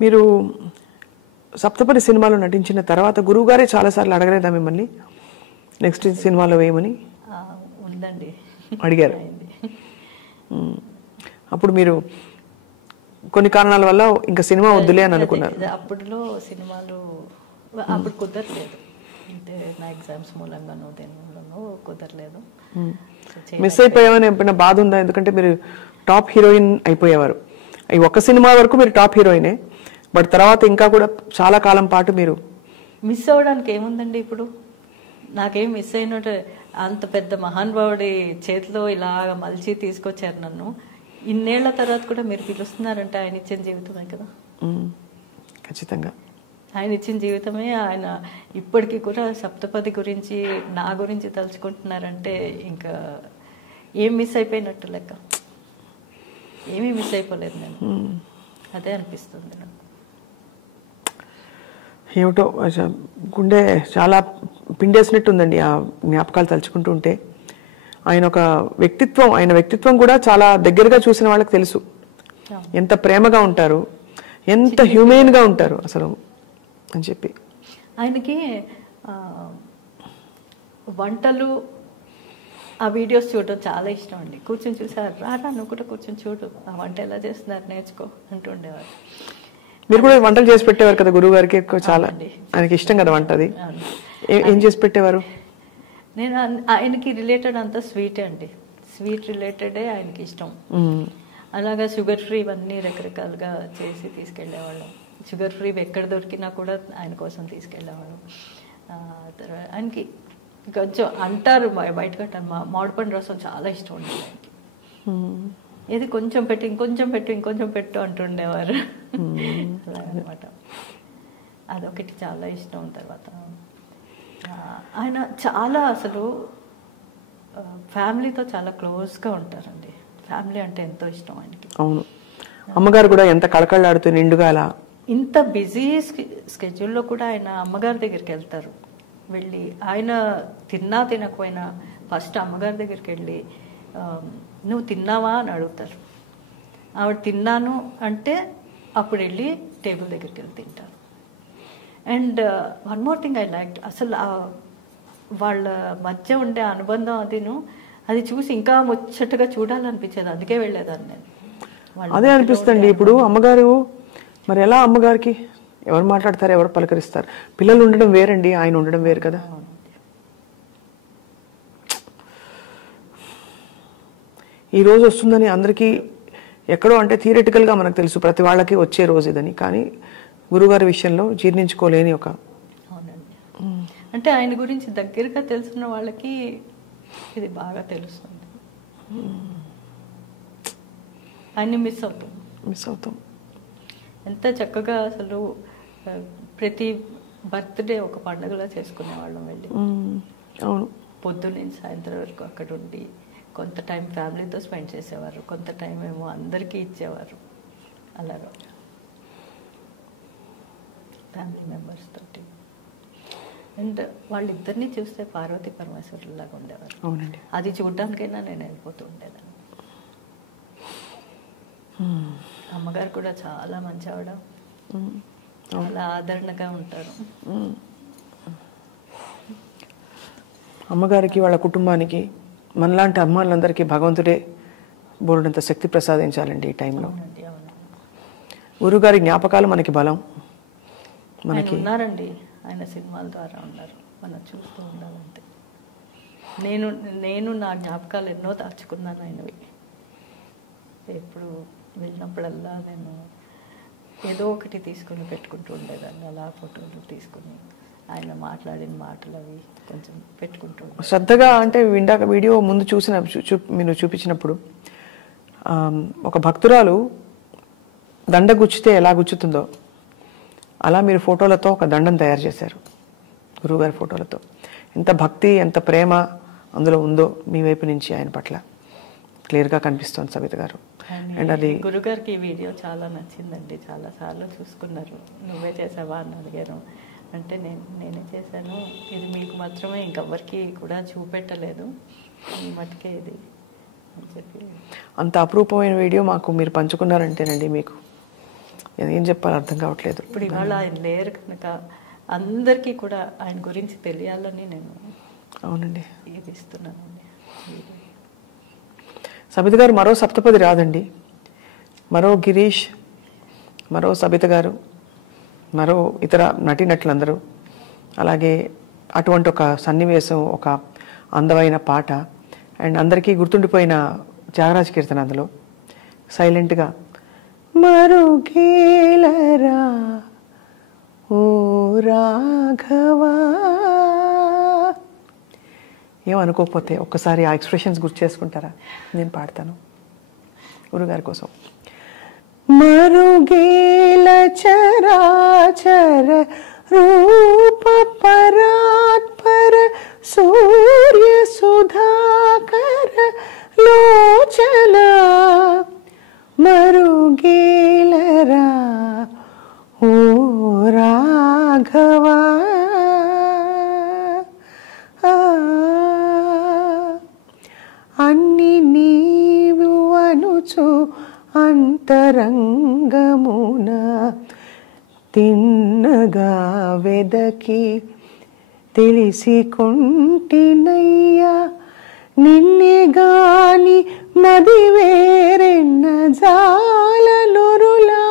మీరు సప్తపది సినిమాలో నటించిన తర్వాత గురువుగారే చాలాసార్లు అడగలేదా మిమ్మల్ని నెక్స్ట్ సినిమాలో వేయమని? ఉందండి, అడిగారు. అప్పుడు మీరు కొన్ని కారణాల వల్ల ఇంకా సినిమా వద్దులే అని అనుకున్నారు. అప్పట్లో సినిమాలు అప్పుడు కుదరలేదు, అంటే నా ఎగ్జామ్స్ మూలంగానో దేనివల్లనో కుదరలేదు. మిస్ అయిపోయామని ఏమైనా బాధ ఉందా? ఎందుకంటే మీరు టాప్ హీరోయిన్ అయిపోయేవారు. ఈ ఒక్క సినిమా వరకు మీరు టాప్ హీరోయినే, బట్ తర్వాత ఇంకా కూడా చాలా కాలం పాటు మీరు మిస్ అవ్వడానికి ఏముందండి. ఇప్పుడు నాకేం మిస్ అయినట్టు, అంత పెద్ద మహానుభావుడి చేతిలో ఇలాగ మలిచి తీసుకొచ్చారు నన్ను. ఇన్నేళ్ల తర్వాత కూడా మీరు పిలుస్తున్నారంటే ఆయన ఇచ్చిన జీవితమే కదా. ఖచ్చితంగా ఆయన ఇచ్చిన జీవితమే. ఆయన ఇప్పటికీ కూడా సప్తపది గురించి, నా గురించి తలుచుకుంటున్నారంటే ఇంకా ఏం మిస్ అయిపోయినట్టు లెక్క. ఏమీ మిస్ అయిపోలేదు నేను, అదే అనిపిస్తుంది నాకు. ఏమిటో గుండె చాలా పిండేసినట్టు ఉందండి ఆ జ్ఞాపకాలు తలుచుకుంటూ ఉంటే. ఆయన ఒక వ్యక్తిత్వం, ఆయన వ్యక్తిత్వం కూడా చాలా దగ్గరగా చూసిన వాళ్ళకి తెలుసు ఎంత ప్రేమగా ఉంటారు, ఎంత హ్యూమెన్గా ఉంటారు అసలు అని చెప్పి. ఆయనకి వంటలు ఆ వీడియోస్ చూడటం చాలా ఇష్టం అండి. కూర్చొని చూసారు, రారా నువ్వు కూడా కూర్చొని చూడు, ఆ వంట ఎలా చేస్తున్నారు నేర్చుకో అంటూ ఉండేవారు. మీరు కూడా వంటలు చేసి పెట్టేవారు కదా గురువు గారికి? ఎక్కువ చాలా ఆయనకి ఇష్టం కదా వంట. అది ఏం చేసి పెట్టేవారు? నేను ఆయనకి రిలేటెడ్ అంతా స్వీటే అండి, స్వీట్ రిలేటెడే ఆయనకి ఇష్టం. అలాగా షుగర్ ఫ్రీ ఇవన్నీ రకరకాలుగా చేసి తీసుకెళ్లేవాళ్ళం. షుగర్ ఫ్రీ ఎక్కడ దొరికినా కూడా ఆయన కోసం తీసుకెళ్లేవాళ్ళం. తర్వాత ఆయనకి కొంచెం అంటారు బయటకు మామిడిపండు రసం చాలా ఇష్టం ఉండేది ఆయనకి. ఏది కొంచెం పెట్టు, ఇంకొంచెం పెట్టు, ఇంకొంచెం పెట్టు అంటుండేవారు. అలాగనమాట. అదొకటి చాలా ఇష్టం. తర్వాత ఆయన చాలా అసలు ఫ్యామిలీతో చాలా క్లోజ్గా ఉంటారండి. ఫ్యామిలీ అంటే ఎంతో ఇష్టం ఆయనకి. అవును, అమ్మగారు కూడా ఎంత కళకళలాడుతూ నిండుగా అలా ఇంత బిజీ స్కెడ్యూల్లో కూడా ఆయన అమ్మగారి దగ్గరికి వెళ్తారు. వెళ్ళి ఆయన తిన్నా తినకపోయినా ఫస్ట్ అమ్మగారి దగ్గరికి వెళ్ళి నువ్వు తిన్నావా అని అడుగుతారు. ఆవిడ తిన్నాను అంటే అప్పుడు వెళ్ళి టేబుల్ దగ్గరికి వెళ్ళి తింటారు. And one more thing I like, అసలు వాళ్ళ మధ్య ఉండే అనుబంధం అది చూసి ఇంకా ముచ్చటగా చూడాలనిపించేది. అందుకే వెళ్ళేదాన్ని నేను. అదే అనిపిస్తుంది. ఇప్పుడు అమ్మగారు మరి ఎలా, అమ్మగారికి ఎవరు మాట్లాడతారు, ఎవరు పలకరిస్తారు? పిల్లలు ఉండడం వేరండి, ఆయన ఉండడం వేరు కదా. ఈ రోజు వస్తుందని అందరికీ ఎక్కడో అంటే థియరిటికల్గా మనకు తెలుసు ప్రతి వాళ్ళకి వచ్చే రోజు ఇదని, కానీ గురుగారి విషయంలో జీర్ణించుకోలేని ఒక. అవునండి, అంటే ఆయన గురించి దగ్గరగా తెలుసున్న వాళ్ళకి ఇది బాగా తెలుస్తుంది. ఆయన్ని మిస్ అవుతాం. ఎంత చక్కగా అసలు ప్రతి బర్త్డే ఒక పండుగలా చేసుకునేవాళ్ళం వెళ్ళి. అవును, పొద్దున్న సాయంత్రం వరకు అక్కడ ఉండి కొంత టైం ఫ్యామిలీతో స్పెండ్ చేసేవారు, కొంత టైం ఏమో అందరికీ ఇచ్చేవారు. అలాగా ఫ్యామిలీ మెంబర్స్ తోటి. అండ్ వాళ్ళిద్దరినీ చూస్తే పార్వతీ పరమేశ్వరులాగా ఉండేవారు. అవునండి, అది చూడడానికైనా నేను వెళ్ళిపోతూ ఉండేదాన్ని. అమ్మగారు కూడా చాలా మంచి ఆవిడ, చాలా ఆదరణగా ఉంటారు. అమ్మగారికి వాళ్ళ కుటుంబానికి మనలాంటి అమ్మాయిలందరికీ భగవంతుడే బోర్డంత శక్తి ప్రసాదించాలండి ఈ టైంలో. గురుగారి జ్ఞాపకాలు మనకి బలం. మనకి ఉన్నారండి, ఆయన సినిమాల ద్వారా ఉన్నారు, మనం చూస్తూ ఉండాలంటే. నేను నా జ్ఞాపకాలు ఎన్నో దాచుకున్నాను ఆయనవి. ఎప్పుడు వెళ్ళినప్పుడల్లా నేను ఏదో ఒకటి తీసుకుని పెట్టుకుంటూ ఉండేదాన్ని. అలా ఫోటోలు తీసుకుని ఆయన మాట్లాడిన మాటలు అవి కొంచెం పెట్టుకుంటూ శ్రద్ధగా. అంటే ఇందాక వీడియో ముందు మీరు చూపించినప్పుడు ఒక భక్తురాలు దండ గుచ్చితే ఎలా గుచ్చుతుందో అలా మీరు ఫోటోలతో ఒక దండం తయారు చేశారు గురువుగారి ఫోటోలతో. ఎంత భక్తి, ఎంత ప్రేమ అందులో ఉందో మీ వైపు నుంచి ఆయన పట్ల క్లియర్గా కనిపిస్తుంది సబిత గారు. అండ్ అది గురుగారికి ఈ వీడియో చాలా నచ్చిందండి. చాలాసార్లు చూసుకున్నారు. నువ్వే చేసావా అని అడిగారు. అంటే నేనే చేశాను, ఇది మీకు మాత్రమే, ఇంకెవ్వరికి కూడా చూపెట్టలేదు, ఈ మటుకే ఇది అని చెప్పి. అంత అపురూపమైన వీడియో మాకు మీరు పంచుకున్నారంటేనండి మీకు ఏం చెప్పాలో అర్థం కావట్లేదు. ఇప్పుడు ఇవాళ ఆయన లేరు కనుక అందరికీ కూడా ఆయన గురించి తెలియాలని నేను అవునండి ఇది ఇస్తున్నానండి. సబిత గారు మరో సప్తపది రాదండి. మరో గిరీష్, మరో సబిత గారు, మరో ఇతర నటీనటులందరూ, అలాగే అటువంటి ఒక సన్నివేశం, ఒక అందమైన పాట, అండ్ అందరికీ గుర్తుండిపోయిన త్యాగరాజ కీర్తన అందులో సైలెంట్గా మరుగేలరా ఓ రాఘవా. ఏమనుకోకపోతే ఒక్కసారి ఆ ఎక్స్ప్రెషన్స్ గుర్తు చేసుకుంటారా? నేను పాడతాను గురుగారి కోసం. మరుగేల చరాచర రూప పరాత్పర సూర్య సుధాకర లోచన మరుగేలరా ఓ రాఘవా. అన్ని నీవు అనుచు అంతరంగమున తిన్నగా వెదకి తెలిసి కొంటినయ్యా నిన్నే గాని మది వేరెన్న జాలనొరులా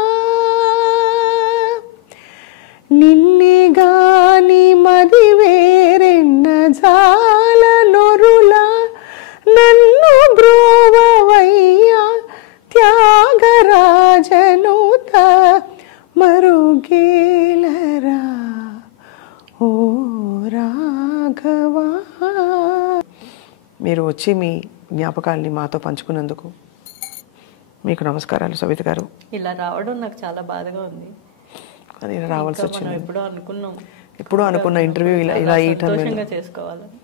నిన్నే గాని మది వేరెన్న జాలనొరులా నన్ను బ్రోవవయ్యా త్యాగరాజనుత మరుగేలరా ఓ రాఘవా. మీరు వచ్చి మీ జ్ఞాపకాల్ని మాతో పంచుకున్నందుకు మీకు నమస్కారాలు సబిత గారు. ఇలా రావడం నాకు చాలా బాధగా ఉంది. అది రావాల్సి వచ్చింది. ఎప్పుడూ అనుకున్న ఇంటర్వ్యూ ఇలా సంతోషంగా చేసుకోవాలని.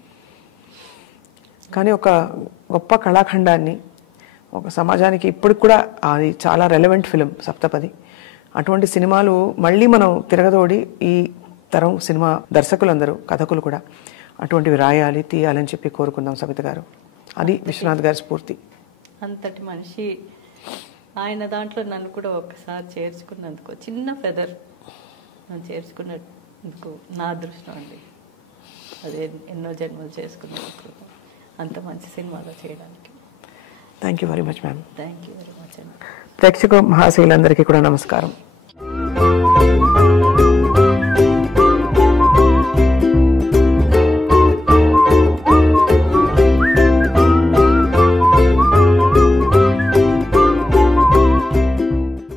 కానీ ఒక గొప్ప కళాఖండాన్ని ఒక సమాజానికి ఇప్పటికి కూడా అది చాలా రెలవెంట్ ఫిలిం సప్తపది. అటువంటి సినిమాలు మళ్ళీ మనం తిరగదోడి ఈ తరం సినిమా దర్శకులందరూ కథకులు కూడా అటువంటివి రాయాలి, తీయాలని చెప్పి కోరుకుందాం సబిత గారు. అది విశ్వనాథ్ గారి స్ఫూర్తి. అంతటి మనిషి ఆయన దాంట్లో నన్ను కూడా ఒక్కసారి చేర్చుకున్నందుకు, చిన్న ఫెదర్ నన్ను చేర్చుకున్నందుకు నా అదృష్టం అండి. అదే ఎన్నో జన్మలు చేసుకున్నందుకు అంత మంచి సినిమాలో చేయడానికి. Thank you very much ma'am. Thank you very much అండి. ప్రేక్షక మహాశయులందరికీ కూడా నమస్కారం.